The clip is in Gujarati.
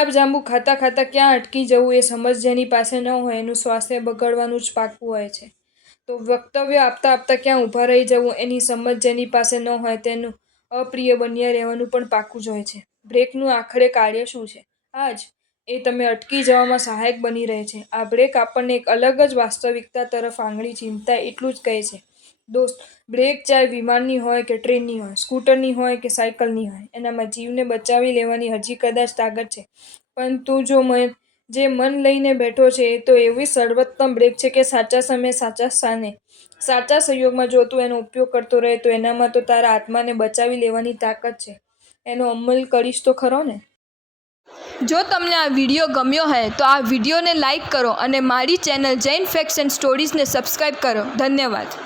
ગુલાબ જાંબુ ખાતા ખાતા ક્યાં અટકી જવું એ સમજ જેની પાસે ન હોય એનું સ્વાસ્થ્ય બગડવાનું જ પાક્કું હોય છે. તો વક્તવ્ય આપતા આપતા ક્યાં ઊભા રહી જવું એની સમજ જેની પાસે ન હોય તેનું અપ્રિય બન્યા રહેવાનું પણ પાક્કું જ હોય છે. બ્રેકનું આખરે કાર્ય શું છે? એ તમે અટકી જવામાં સહાયક બની રહે છે. આ બ્રેક આપણને એક અલગ જ વાસ્તવિકતા તરફ આંગળી ચીંધતા એટલું જ કહે છે, દોસ્ત, બ્રેક ચાહે વિમાનની હોય કે ટ્રેનની હોય, સ્કૂટરની હોય કે સાયકલની હોય, એનામાં જીવને બચાવી લેવાની હજી કદાચ તાકાત છે. પણ તું જે મન લઈને બેઠો છે એ તો એવી સર્વોત્તમ બ્રેક છે કે સાચા સમયે સાચા સ્થાને સાચા સંયોગમાં જો તું એનો ઉપયોગ કરતો રહે તો એનામાં તો તારા આત્માને બચાવી લેવાની તાકાત છે. એનો અમલ કરીશ તો ખરો ને? જો તમને આ વિડીયો ગમ્યો હોય તો આ વિડીયોને લાઈક કરો અને મારી ચેનલ જૈન ફેક્ટ્સ એન્ડ સ્ટોરીઝને સબસ્ક્રાઈબ કરો. ધન્યવાદ.